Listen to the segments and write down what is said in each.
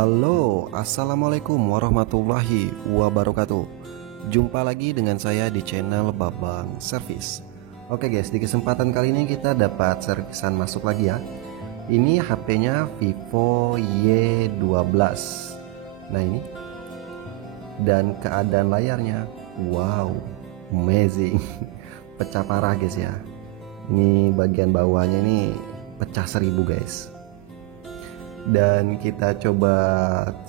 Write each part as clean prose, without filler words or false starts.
Halo, assalamualaikum warahmatullahi wabarakatuh. Jumpa lagi dengan saya di channel Babang Service. Oke guys, di kesempatan kali ini kita dapat servisan masuk lagi ya. Ini HP-nya Vivo Y12. Nah ini, dan keadaan layarnya, wow, amazing, pecah parah guys ya. Ini bagian bawahnya ini pecah 1000 guys. Dan kita coba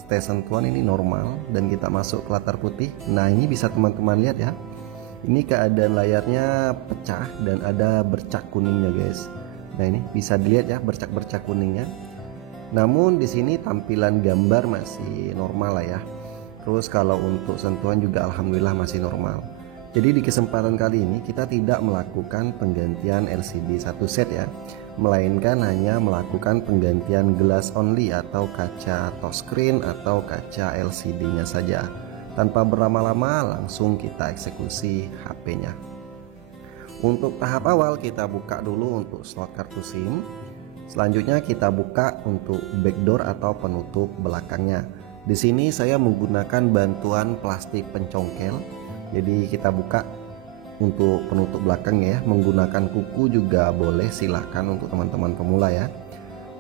tes sentuhan, ini normal, dan kita masuk ke latar putih. Nah ini bisa teman-teman lihat ya, ini keadaan layarnya pecah dan ada bercak kuningnya guys. Nah ini bisa dilihat ya bercak-bercak kuningnya. Namun di sini tampilan gambar masih normal lah ya. Terus kalau untuk sentuhan juga alhamdulillah masih normal. Jadi di kesempatan kali ini kita tidak melakukan penggantian LCD satu set ya, melainkan hanya melakukan penggantian glass only atau kaca touchscreen atau kaca LCD-nya saja. Tanpa berlama-lama langsung kita eksekusi HP-nya. Untuk tahap awal kita buka dulu untuk slot kartu SIM. Selanjutnya kita buka untuk backdoor atau penutup belakangnya. Di sini saya menggunakan bantuan plastik pencongkel. Jadi kita buka untuk penutup belakangnya ya, menggunakan kuku juga boleh, silahkan untuk teman-teman pemula ya.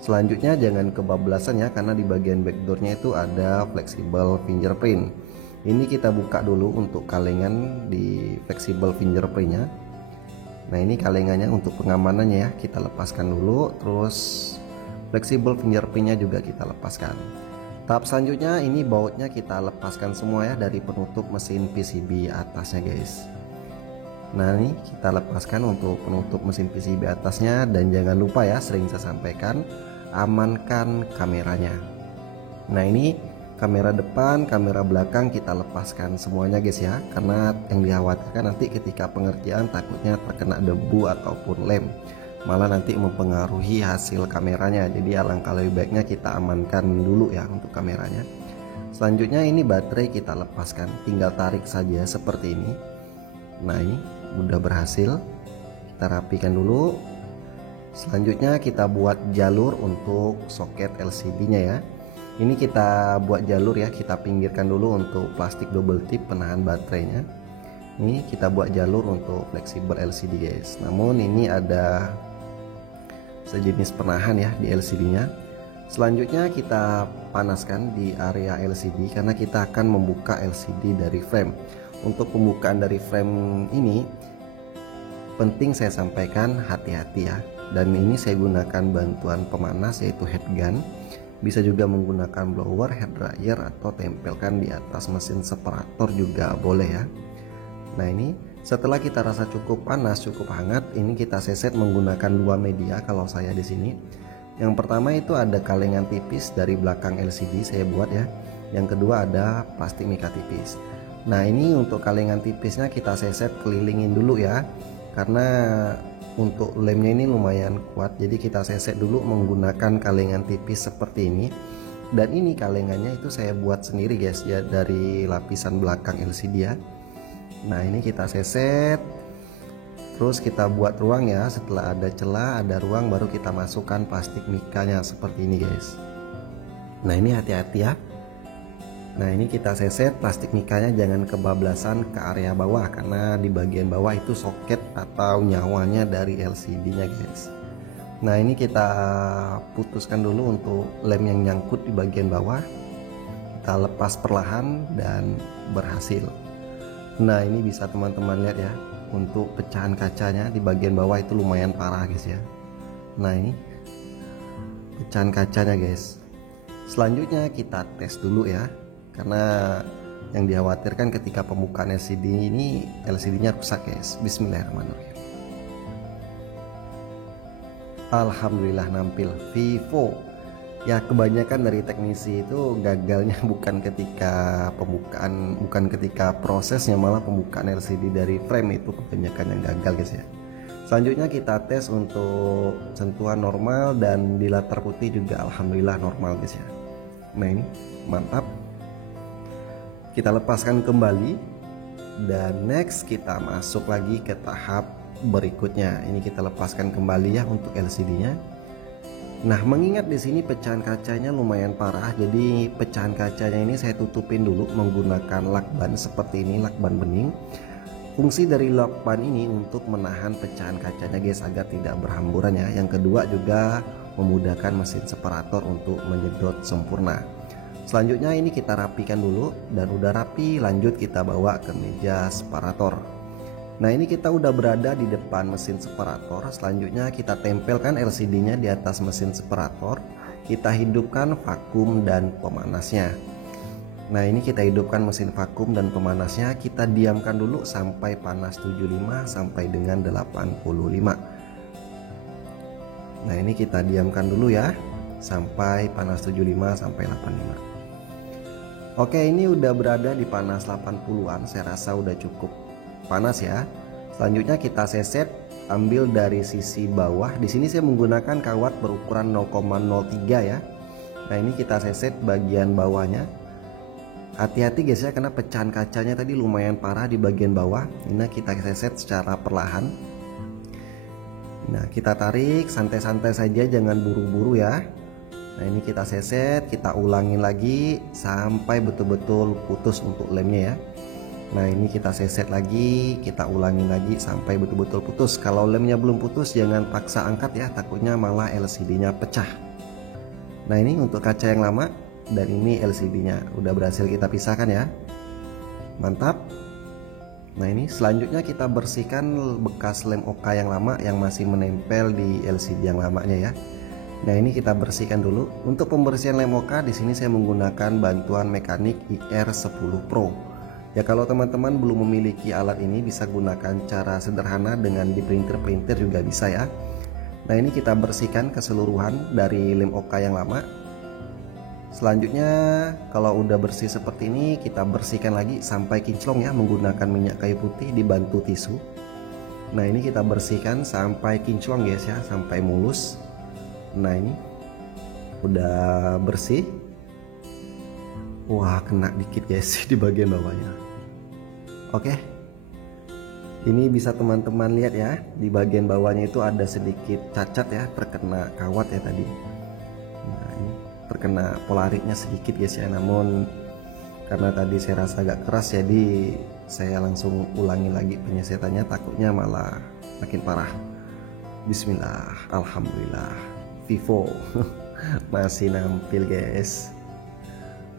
Selanjutnya jangan kebablasan ya, karena di bagian backdoornya itu ada flexible fingerprint. Ini kita buka dulu untuk kalengan di flexible fingerprintnya. Nah ini kalengannya untuk pengamanannya ya, kita lepaskan dulu. Terus flexible fingerprintnya juga kita lepaskan. Tahap selanjutnya ini bautnya kita lepaskan semua ya dari penutup mesin PCB atasnya guys. Nah ini kita lepaskan untuk penutup mesin PCB atasnya, dan jangan lupa ya, sering saya sampaikan, amankan kameranya. Nah ini kamera depan, kamera belakang kita lepaskan semuanya guys ya, karena yang dikhawatirkan nanti ketika pengerjaan takutnya terkena debu ataupun lem, malah nanti mempengaruhi hasil kameranya. Jadi alangkah lebih baiknya kita amankan dulu ya untuk kameranya. Selanjutnya ini baterai kita lepaskan, tinggal tarik saja seperti ini. Nah ini udah berhasil, kita rapikan dulu. Selanjutnya kita buat jalur untuk soket LCD nya ya. Ini kita buat jalur ya, kita pinggirkan dulu untuk plastik double tip penahan baterainya. Ini kita buat jalur untuk fleksibel LCD guys. Namun ini ada sejenis penahan ya di LCD nya. Selanjutnya kita panaskan di area LCD, karena kita akan membuka LCD dari frame. Untuk pembukaan dari frame ini penting saya sampaikan, hati-hati ya. Dan ini saya gunakan bantuan pemanas yaitu head gun. Bisa juga menggunakan blower, hair dryer, atau tempelkan di atas mesin separator juga boleh ya. Nah ini setelah kita rasa cukup panas, cukup hangat, ini kita seset menggunakan dua media kalau saya di sini. Yang pertama itu ada kalengan tipis dari belakang LCD saya buat ya. Yang kedua ada plastik mika tipis. Nah ini untuk kalengan tipisnya kita seset kelilingin dulu ya, karena untuk lemnya ini lumayan kuat, jadi kita seset dulu menggunakan kalengan tipis seperti ini. Dan ini kalengannya itu saya buat sendiri guys ya, dari lapisan belakang LCD ya. Nah ini kita seset, terus kita buat ruang ya. Setelah ada celah, ada ruang, baru kita masukkan plastik mikanya seperti ini guys. Nah ini hati-hati ya. Nah ini kita seset plastik mikanya, jangan kebablasan ke area bawah, karena di bagian bawah itu soket atau nyawanya dari LCD nya guys. Nah ini kita putuskan dulu untuk lem yang nyangkut di bagian bawah, kita lepas perlahan dan berhasil. Nah ini bisa teman-teman lihat ya, untuk pecahan kacanya di bagian bawah itu lumayan parah guys ya. Nah ini pecahan kacanya guys. Selanjutnya kita tes dulu ya, karena yang dikhawatirkan ketika pembukaan LCD ini LCD-nya rusak guys. Bismillahirrahmanirrahim. Alhamdulillah nampil Vivo. Ya kebanyakan dari teknisi itu gagalnya bukan ketika pembukaan, bukan ketika prosesnya, malah pembukaan LCD dari frame itu kebanyakan yang gagal guys ya. Selanjutnya kita tes untuk sentuhan normal, dan di latar putih juga alhamdulillah normal guys ya. Nah ini mantap. Kita lepaskan kembali, dan next kita masuk lagi ke tahap berikutnya. Ini kita lepaskan kembali ya untuk LCD nya. Nah, mengingat di sini pecahan kacanya lumayan parah, jadi pecahan kacanya ini saya tutupin dulu menggunakan lakban seperti ini, lakban bening. Fungsi dari lakban ini untuk menahan pecahan kacanya guys agar tidak berhamburan ya. Yang kedua juga memudahkan mesin separator untuk menyedot sempurna. Selanjutnya ini kita rapikan dulu, dan udah rapi lanjut kita bawa ke meja separator. Nah, ini kita udah berada di depan mesin separator. Selanjutnya kita tempelkan LCD-nya di atas mesin separator. Kita hidupkan vakum dan pemanasnya. Nah, ini kita hidupkan mesin vakum dan pemanasnya. Kita diamkan dulu sampai panas 75 sampai dengan 85. Nah, ini kita diamkan dulu ya sampai panas 75 sampai 85. Oke, ini udah berada di panas 80-an. Saya rasa udah cukup panas ya. Selanjutnya kita seset, ambil dari sisi bawah. Di sini saya menggunakan kawat berukuran 0,03 ya. Nah, ini kita seset bagian bawahnya. Hati-hati guys ya, karena pecahan kacanya tadi lumayan parah di bagian bawah. Ini kita seset secara perlahan. Nah, kita tarik santai-santai saja, jangan buru-buru ya. Nah, ini kita seset, kita ulangin lagi sampai betul-betul putus untuk lemnya ya. Nah, ini kita seset lagi, kita ulangin lagi sampai betul-betul putus. Kalau lemnya belum putus jangan paksa angkat ya, takutnya malah LCD-nya pecah. Nah, ini untuk kaca yang lama, dan ini LCD-nya udah berhasil kita pisahkan ya. Mantap. Nah, ini selanjutnya kita bersihkan bekas lem OK yang lama yang masih menempel di LCD yang lamanya ya. Nah, ini kita bersihkan dulu. Untuk pembersihan lem OK di sini saya menggunakan bantuan mekanik IR10 Pro. Ya, kalau teman-teman belum memiliki alat ini bisa gunakan cara sederhana dengan di printer juga bisa ya. Nah, ini kita bersihkan keseluruhan dari lem OK yang lama. Selanjutnya kalau udah bersih seperti ini kita bersihkan lagi sampai kinclong ya, menggunakan minyak kayu putih dibantu tisu. Nah, ini kita bersihkan sampai kinclong guys ya, sampai mulus. Nah, ini udah bersih. Wah, kena dikit guys di bagian bawahnya. Oke, ini bisa teman-teman lihat ya, di bagian bawahnya itu ada sedikit cacat ya, terkena kawat ya tadi. Nah, ini terkena polariknya sedikit guys ya, namun karena tadi saya rasa agak keras jadi saya langsung ulangi lagi penyesetannya, takutnya malah makin parah. Bismillah, alhamdulillah, Vivo masih nampil guys.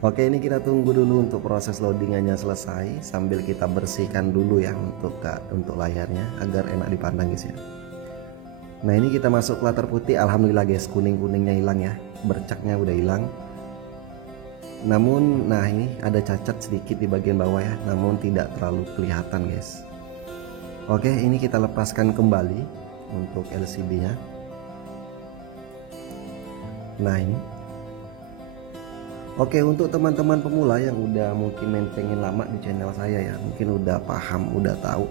Oke, ini kita tunggu dulu untuk proses loadingannya selesai sambil kita bersihkan dulu ya untuk layarnya agar enak dipandang guys ya. Nah, ini kita masuk ke latar putih. Alhamdulillah guys, kuning-kuningnya hilang ya, bercaknya udah hilang. Namun nah, ini ada cacat sedikit di bagian bawah ya, namun tidak terlalu kelihatan guys. Oke, ini kita lepaskan kembali untuk LCD-nya. Nah, ini oke, untuk teman-teman pemula yang udah mungkin mentengin lama di channel saya ya, mungkin udah paham, udah tahu.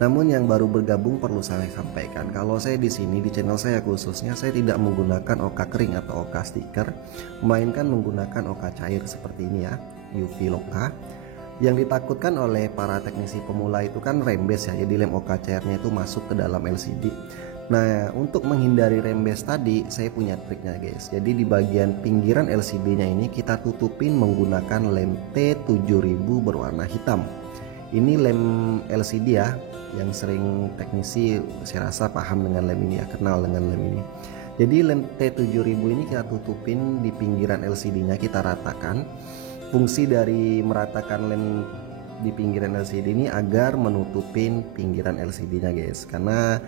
Namun yang baru bergabung perlu saya sampaikan, kalau saya di sini di channel saya khususnya, saya tidak menggunakan OK kering atau OK stiker, melainkan menggunakan OK cair seperti ini ya, UV Loka. Yang ditakutkan oleh para teknisi pemula itu kan rembes ya, jadi lem OK cairnya itu masuk ke dalam LCD. Nah, untuk menghindari rembes tadi saya punya triknya guys. Jadi di bagian pinggiran LCD-nya ini kita tutupin menggunakan lem T7000 berwarna hitam. Ini lem LCD ya, yang sering teknisi saya rasa paham dengan lem ini ya, kenal dengan lem ini. Jadi lem T7000 ini kita tutupin di pinggiran LCD-nya, kita ratakan. Fungsi dari meratakan lem di pinggiran LCD ini agar menutupin pinggiran LCD-nya guys. Karena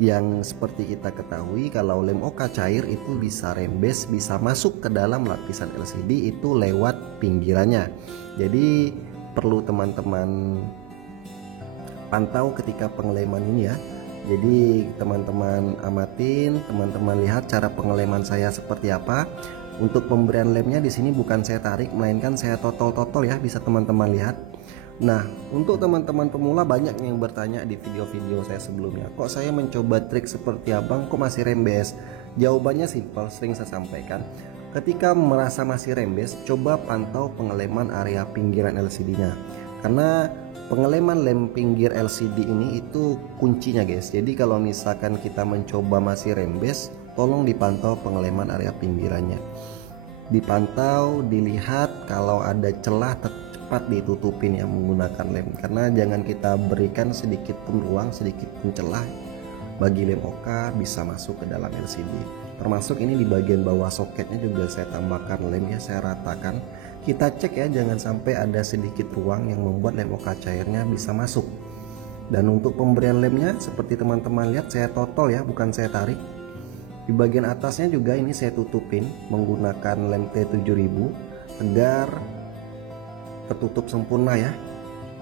yang seperti kita ketahui kalau lem OK cair itu bisa rembes, bisa masuk ke dalam lapisan LCD itu lewat pinggirannya. Jadi perlu teman-teman pantau ketika pengeleman ini ya. Jadi teman-teman amatin, teman-teman lihat cara pengeleman saya seperti apa. Untuk pemberian lemnya di sini bukan saya tarik, melainkan saya totol-totol ya, bisa teman-teman lihat. Nah, untuk teman-teman pemula banyak yang bertanya di video-video saya sebelumnya, kok saya mencoba trik seperti abang kok masih rembes? Jawabannya simpel, sering saya sampaikan. Ketika merasa masih rembes, coba pantau pengeleman area pinggiran LCD-nya. Karena pengeleman lem pinggir LCD ini itu kuncinya guys. Jadi kalau misalkan kita mencoba masih rembes, tolong dipantau pengeleman area pinggirannya. Dipantau, dilihat kalau ada celah cepat ditutupin ya menggunakan lem, karena jangan kita berikan sedikit pun ruang, sedikit pun celah bagi lem OK bisa masuk ke dalam LCD. Termasuk ini di bagian bawah soketnya juga saya tambahkan lem ya, saya ratakan. Kita cek ya, jangan sampai ada sedikit ruang yang membuat lem OK cairnya bisa masuk. Dan untuk pemberian lemnya seperti teman-teman lihat, saya totol ya, bukan saya tarik. Di bagian atasnya juga ini saya tutupin menggunakan lem T7000 agar tertutup sempurna ya.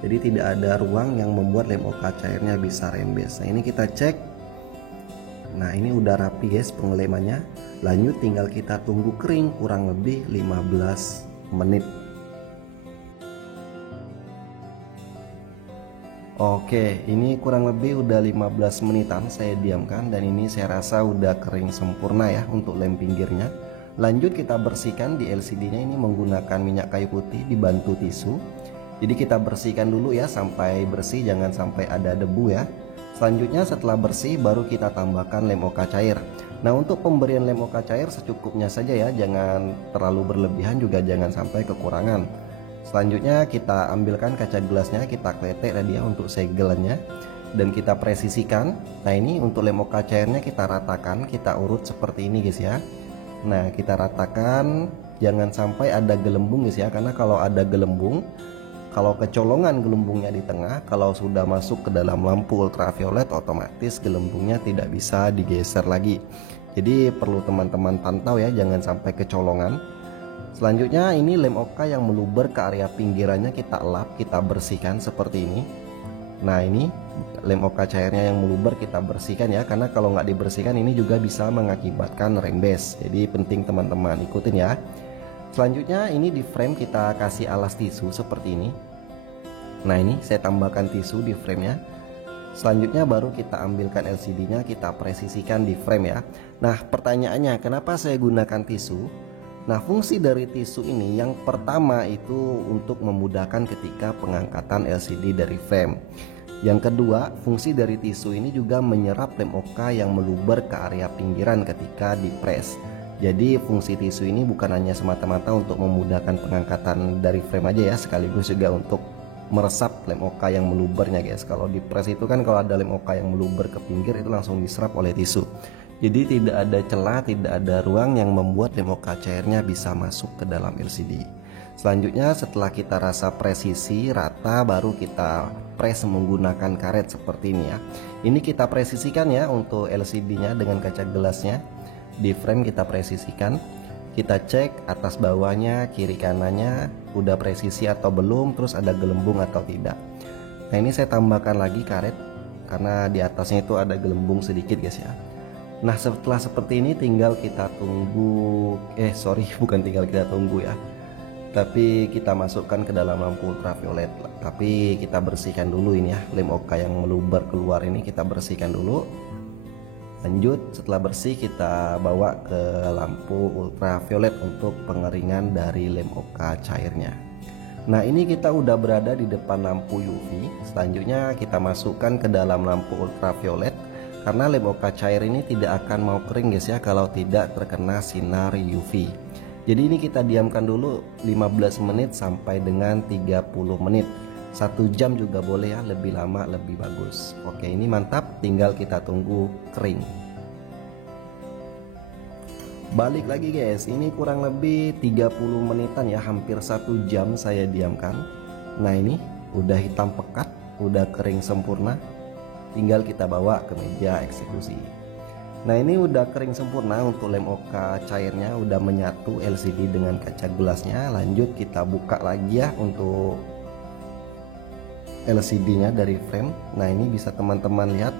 Jadi tidak ada ruang yang membuat lem OK cairnya bisa rembes. Nah ini kita cek. Nah ini udah rapi guys pengelemannya. Lanjut tinggal kita tunggu kering kurang lebih 15 menit. Oke, ini kurang lebih udah 15 menitan saya diamkan, dan ini saya rasa udah kering sempurna ya untuk lem pinggirnya. Lanjut kita bersihkan di LCD-nya ini menggunakan minyak kayu putih dibantu tisu. Jadi kita bersihkan dulu ya sampai bersih, jangan sampai ada debu ya. Selanjutnya setelah bersih baru kita tambahkan lem OK cair. Nah untuk pemberian lem OK cair secukupnya saja ya, jangan terlalu berlebihan juga jangan sampai kekurangan. Selanjutnya kita ambilkan kaca gelasnya, kita kletek tadi ya untuk segelannya, dan kita presisikan. Nah ini untuk lem OK cairnya kita ratakan, kita urut seperti ini guys ya. Nah kita ratakan, jangan sampai ada gelembung guys ya, karena kalau ada gelembung, kalau kecolongan gelembungnya di tengah, kalau sudah masuk ke dalam lampu ultraviolet otomatis gelembungnya tidak bisa digeser lagi. Jadi perlu teman-teman pantau ya, jangan sampai kecolongan. Selanjutnya ini lem OK yang meluber ke area pinggirannya kita lap, kita bersihkan seperti ini. Nah ini lem OK cairnya yang meluber kita bersihkan ya, karena kalau nggak dibersihkan ini juga bisa mengakibatkan rembes. Jadi penting teman-teman ikutin ya. Selanjutnya ini di frame kita kasih alas tisu seperti ini. Nah ini saya tambahkan tisu di framenya. Selanjutnya baru kita ambilkan LCD-nya, kita presisikan di frame ya. Nah pertanyaannya, kenapa saya gunakan tisu? Nah fungsi dari tisu ini yang pertama itu untuk memudahkan ketika pengangkatan LCD dari frame. Yang kedua, fungsi dari tisu ini juga menyerap lem OK yang meluber ke area pinggiran ketika dipres. Jadi fungsi tisu ini bukan hanya semata-mata untuk memudahkan pengangkatan dari frame aja ya, sekaligus juga untuk meresap lem OK yang melubernya guys. Kalau dipres itu kan kalau ada lem OK yang meluber ke pinggir itu langsung diserap oleh tisu. Jadi tidak ada celah, tidak ada ruang yang membuat lem OK cairnya bisa masuk ke dalam LCD. Selanjutnya setelah kita rasa presisi rata, baru kita press menggunakan karet seperti ini ya. Ini kita presisikan ya untuk LCD-nya dengan kaca gelasnya. Di frame kita presisikan, kita cek atas bawahnya, kiri kanannya udah presisi atau belum, terus ada gelembung atau tidak. Nah ini saya tambahkan lagi karet karena di atasnya itu ada gelembung sedikit guys ya. Nah setelah seperti ini tinggal kita tunggu, bukan tinggal kita tunggu ya, tapi kita masukkan ke dalam lampu ultraviolet. Tapi kita bersihkan dulu ini ya, lem OK yang meluber keluar ini kita bersihkan dulu. Lanjut setelah bersih kita bawa ke lampu ultraviolet untuk pengeringan dari lem OK cairnya. Nah ini kita udah berada di depan lampu UV. Selanjutnya kita masukkan ke dalam lampu ultraviolet, karena lem OK cair ini tidak akan mau kering guys ya kalau tidak terkena sinar UV. Jadi ini kita diamkan dulu 15 menit sampai dengan 30 menit. 1 jam juga boleh ya, lebih lama lebih bagus. Oke ini mantap, tinggal kita tunggu kering. Balik lagi guys, ini kurang lebih 30 menitan ya, hampir 1 jam saya diamkan. Nah ini udah hitam pekat, udah kering sempurna, tinggal kita bawa ke meja eksekusi. Nah ini udah kering sempurna untuk lem OK cairnya, udah menyatu LCD dengan kaca gelasnya. Lanjut kita buka lagi ya untuk LCD-nya dari frame. Nah ini bisa teman-teman lihat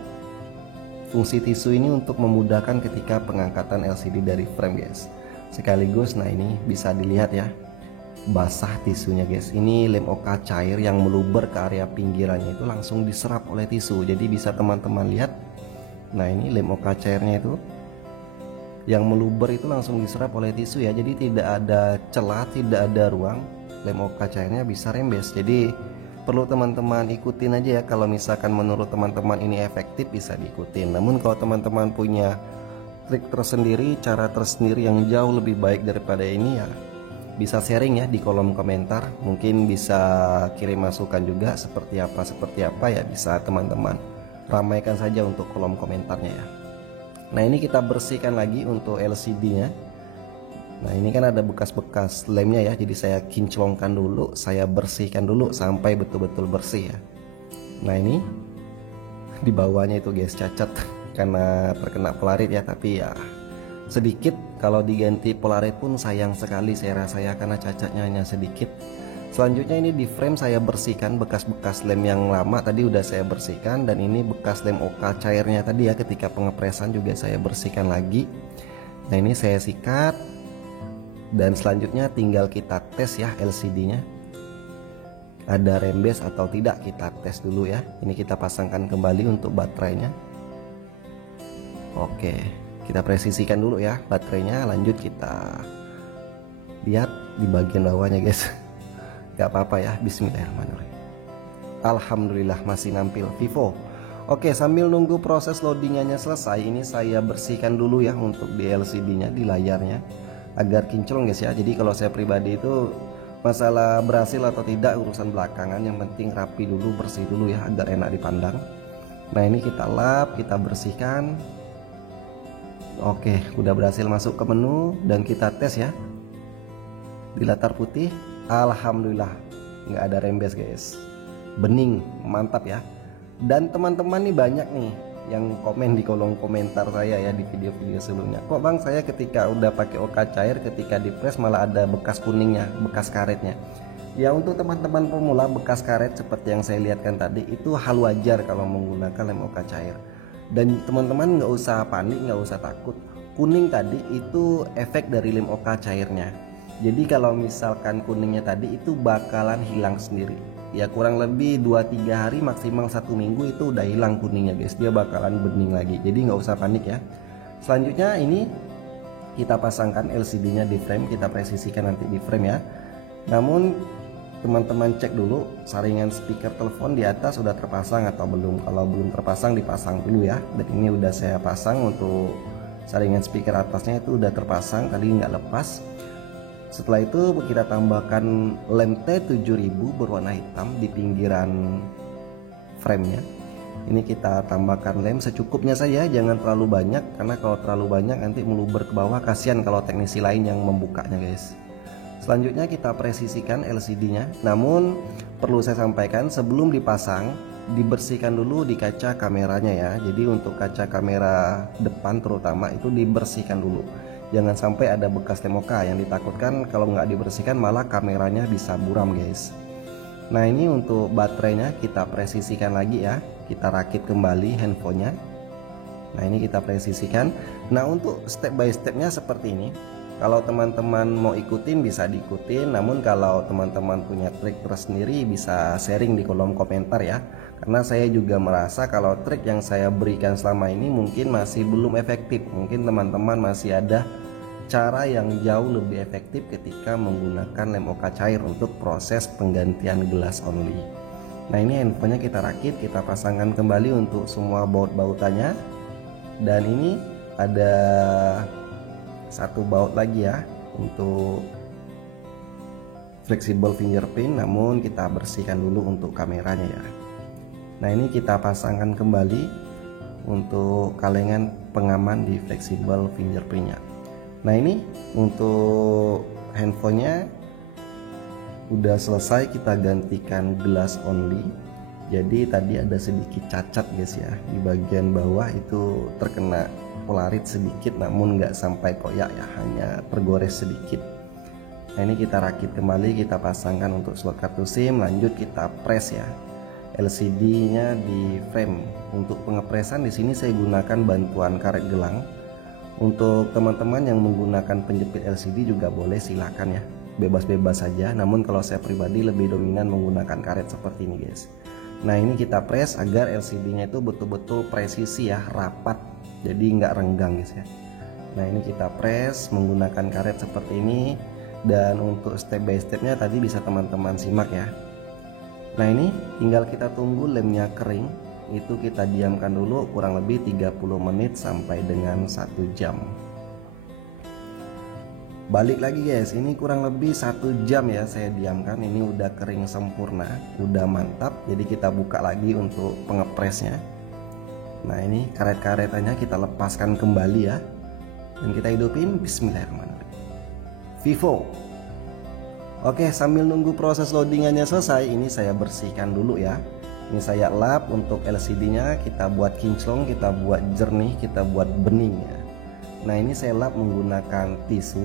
fungsi tisu ini untuk memudahkan ketika pengangkatan LCD dari frame guys. Sekaligus nah ini bisa dilihat ya, basah tisunya guys. Ini lem OK cair yang meluber ke area pinggirannya itu langsung diserap oleh tisu. Jadi bisa teman-teman lihat. Nah ini lem OK cairnya itu yang meluber itu langsung diserap oleh tisu ya. Jadi tidak ada celah, tidak ada ruang, lem OK cairnya bisa rembes. Jadi perlu teman-teman ikutin aja ya. Kalau misalkan menurut teman-teman ini efektif bisa diikutin. Namun kalau teman-teman punya trik tersendiri, cara tersendiri yang jauh lebih baik daripada ini ya, bisa sharing ya di kolom komentar. Mungkin bisa kirim masukan juga seperti apa ya, bisa teman-teman ramaikan saja untuk kolom komentarnya ya. Nah ini kita bersihkan lagi untuk LCD nya. Nah ini kan ada bekas-bekas lemnya ya, jadi saya kinclongkan dulu, saya bersihkan dulu sampai betul-betul bersih ya. Nah ini di bawahnya itu guys cacat karena terkena polarit ya, tapi ya sedikit, kalau diganti polarit pun sayang sekali saya rasa ya, karena cacatnya hanya sedikit. Selanjutnya ini di frame saya bersihkan bekas-bekas lem yang lama tadi udah saya bersihkan, dan ini bekas lem OK cairnya tadi ya, ketika pengepresan juga saya bersihkan lagi. Nah ini saya sikat, dan selanjutnya tinggal kita tes ya LCD nya ada rembes atau tidak, kita tes dulu ya. Ini kita pasangkan kembali untuk baterainya. Oke, kita presisikan dulu ya baterainya, lanjut kita lihat di bagian bawahnya guys. Gak apa-apa ya, bismillahirrahmanirrahim. Alhamdulillah masih nampil Vivo. Oke, sambil nunggu proses loadingannya selesai, ini saya bersihkan dulu ya untuk di LCD nya, di layarnya, agar kinclong guys ya. Jadi kalau saya pribadi itu masalah berhasil atau tidak urusan belakangan, yang penting rapi dulu, bersih dulu ya, agar enak dipandang. Nah ini kita lap, kita bersihkan. Oke, udah berhasil masuk ke menu, dan kita tes ya di latar putih. Alhamdulillah nggak ada rembes guys, bening, mantap ya. Dan teman-teman nih banyak nih yang komen di kolom komentar saya ya di video-video sebelumnya, kok bang saya ketika udah pakai OK cair, ketika di press malah ada bekas kuningnya, bekas karetnya. Ya untuk teman-teman pemula, bekas karet seperti yang saya lihatkan tadi itu hal wajar kalau menggunakan lem OK cair. Dan teman-teman nggak usah panik, nggak usah takut, kuning tadi itu efek dari lem OK cairnya. Jadi kalau misalkan kuningnya tadi itu bakalan hilang sendiri ya, kurang lebih 2-3 hari, maksimal 1 minggu itu udah hilang kuningnya guys, dia bakalan bening lagi, jadi nggak usah panik ya. Selanjutnya ini kita pasangkan LCD nya di frame, kita presisikan nanti di frame ya. Namun teman-teman cek dulu saringan speaker telepon di atas sudah terpasang atau belum. Kalau belum terpasang, dipasang dulu ya. Dan ini udah saya pasang untuk saringan speaker atasnya, itu udah terpasang tadi, nggak lepas. Setelah itu kita tambahkan lem T7000 berwarna hitam di pinggiran framenya. Ini kita tambahkan lem secukupnya saja, jangan terlalu banyak, karena kalau terlalu banyak nanti meluber ke bawah, kasihan kalau teknisi lain yang membukanya guys. Selanjutnya kita presisikan LCD nya. Namun perlu saya sampaikan, sebelum dipasang dibersihkan dulu di kaca kameranya ya. Jadi untuk kaca kamera depan terutama itu dibersihkan dulu, jangan sampai ada bekas lem OK, yang ditakutkan kalau nggak dibersihkan malah kameranya bisa buram guys. Nah ini untuk baterainya kita presisikan lagi ya, kita rakit kembali handphonenya. Nah ini kita presisikan. Nah untuk step by stepnya seperti ini, kalau teman-teman mau ikutin bisa diikutin, namun kalau teman-teman punya trik tersendiri bisa sharing di kolom komentar ya. Karena saya juga merasa kalau trik yang saya berikan selama ini mungkin masih belum efektif, mungkin teman-teman masih ada cara yang jauh lebih efektif ketika menggunakan lem OK cair untuk proses penggantian gelas only. Nah ini handphonenya kita rakit, kita pasangkan kembali untuk semua baut-bautannya. Dan ini ada satu baut lagi ya untuk flexible fingerprint, namun kita bersihkan dulu untuk kameranya ya. Nah ini kita pasangkan kembali untuk kalengan pengaman di flexible fingerprintnya. Nah ini untuk handphonenya udah selesai, kita gantikan gelas only. Jadi tadi ada sedikit cacat guys ya, di bagian bawah itu terkena polarit sedikit, namun nggak sampai koyak ya, hanya tergores sedikit. Nah ini kita rakit kembali, kita pasangkan untuk slot kartu SIM, lanjut kita press ya LCD nya di frame. Untuk pengepresan di sini saya gunakan bantuan karet gelang. Untuk teman-teman yang menggunakan penjepit LCD juga boleh, silakan ya, bebas-bebas saja. Namun kalau saya pribadi lebih dominan menggunakan karet seperti ini guys. Nah ini kita press agar LCD nya itu betul-betul presisi ya, rapat, jadi nggak renggang guys ya. Nah ini kita press menggunakan karet seperti ini, dan untuk step by stepnya tadi bisa teman-teman simak ya. Nah ini tinggal kita tunggu lemnya kering. itu kita diamkan dulu kurang lebih 30 menit sampai dengan 1 jam. Balik lagi guys, ini kurang lebih 1 jam ya saya diamkan. Ini udah kering sempurna, udah mantap. Jadi kita buka lagi untuk pengepresnya. Nah ini karet-karetannya kita lepaskan kembali ya, dan kita hidupin. Bismillahirrahmanirrahim. Vivo. Oke, sambil nunggu proses loadingannya selesai, ini saya bersihkan dulu ya. Ini saya lap untuk LCD nya, kita buat kinclong, kita buat jernih, kita buat bening ya. Nah ini saya lap menggunakan tisu,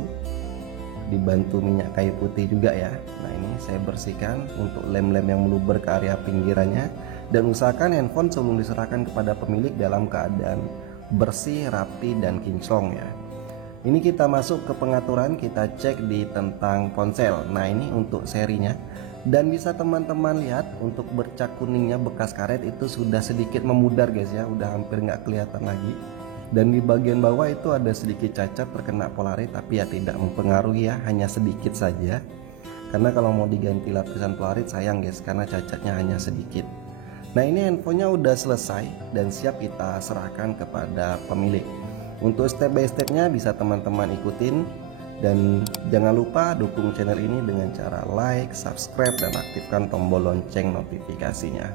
dibantu minyak kayu putih juga ya. Nah ini saya bersihkan untuk lem-lem yang meluber ke area pinggirannya, dan usahakan handphone sebelum diserahkan kepada pemilik dalam keadaan bersih, rapi, dan kinclong ya. Ini kita masuk ke pengaturan, kita cek di tentang ponsel. Nah ini untuk serinya, dan bisa teman-teman lihat untuk bercak kuningnya bekas karet itu sudah sedikit memudar guys ya, udah hampir nggak kelihatan lagi. Dan di bagian bawah itu ada sedikit cacat terkena polarit, tapi ya tidak mempengaruhi ya, hanya sedikit saja. Karena kalau mau diganti lapisan polarit sayang guys, karena cacatnya hanya sedikit. Nah ini handphonenya udah selesai dan siap kita serahkan kepada pemilik. Untuk step by stepnya bisa teman-teman ikutin, dan jangan lupa dukung channel ini dengan cara like, subscribe, dan aktifkan tombol lonceng notifikasinya.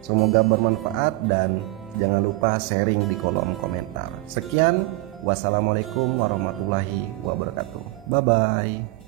Semoga bermanfaat dan jangan lupa sharing di kolom komentar. Sekian, wassalamualaikum warahmatullahi wabarakatuh. Bye bye.